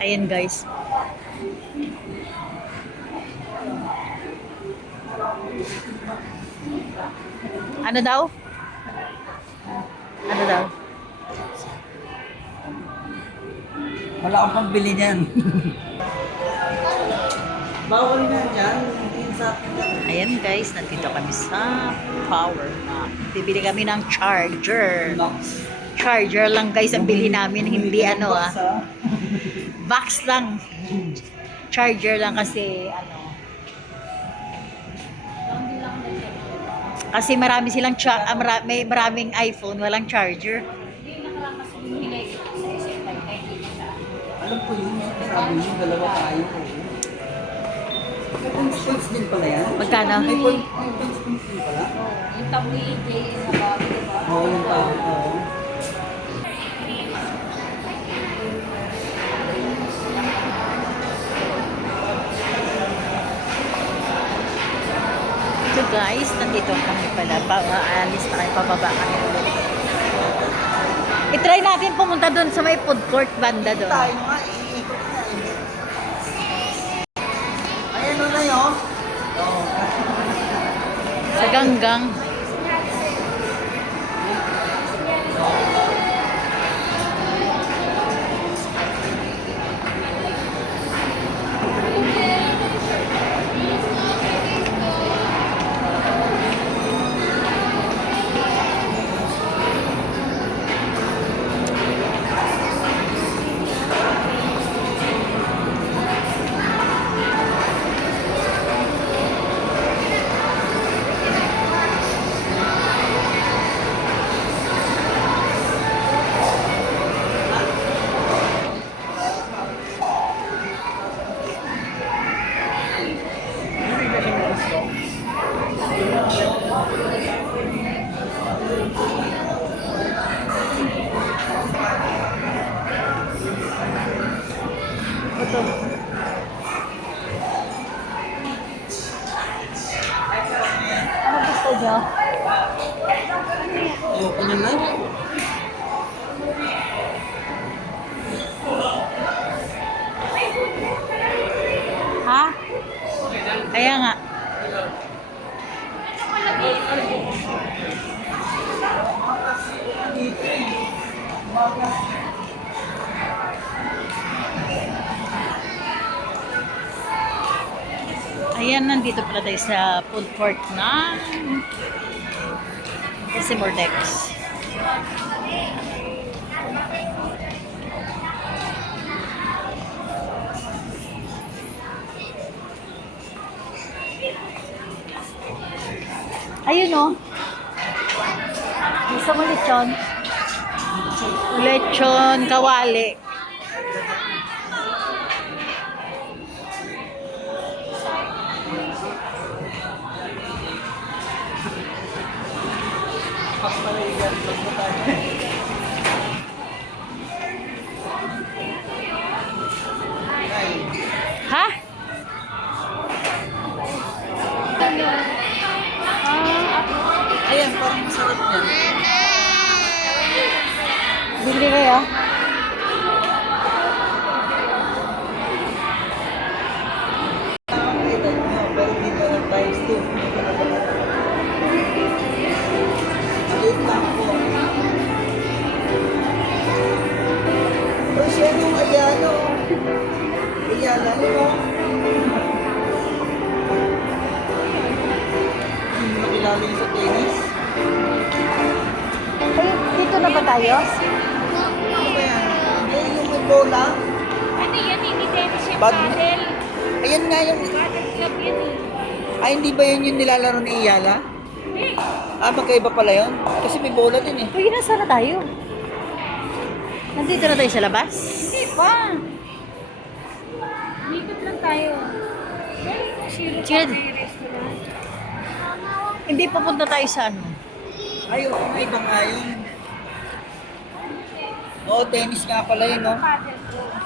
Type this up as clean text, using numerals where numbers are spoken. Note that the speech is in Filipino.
Ayan guys. Ano daw? Ano daw? Wala akong pambili niyan. Bawal na dyan. Ayan guys, nandito kami sa Power Mac. Bibili kami ng charger. Charger lang guys ang bili namin, hindi ano box lang. Charger lang kasi ano. Kasi marami silang may maraming iPhone, walang charger. Alam ko yun. Sabi niyo, dalawa tayo. May points din pala yan. Magkano? May points din pala. Yung tabi, na ba? Oo, yung tao. Oo. So guys, nandito kami pala. Aalis na kayo, pababa kami ulit. I-try natin pumunta doon sa may food court banda doon. Tayo nga, iikot na Ayan na yun. Oo. Sa Ganggang. Ito. Ano gusto niyo? Ayoko na lang. Ha? Kaya nga. Ayan, nandito pala tayo sa food court na Simordex. Ayun o. Gusto mo lechon? Lechon kawali. Ha? Ayan, parang masarap yan. Bili kayo? Pero hindi ka lang tayo stiff. Maliit lang po. Pero siya yung ayano. Ayala nyo. Nakilala yung sa tennis. Ay, dito na ba tayo? Ano ba yan? Hindi, yung may bola. Ano yan, hindi tennis yung Bad- paddle. Ayan nga yung... Paddle club yan eh. Ay, hindi ba yun yung nilalaro ni Iyala? Hindi. Ah, magkaiba pala yun? Kasi may bola din eh. Uy, nasa na tayo? Nandito na tayo sa labas? Hindi pa. Likod lang tayo. Zero Sige. Cafe Restaurant. Hindi, papunta tayo sa ano. Ay, oo, may iba nga yun. Oo, tennis nga pala yun, no? Paddle ko.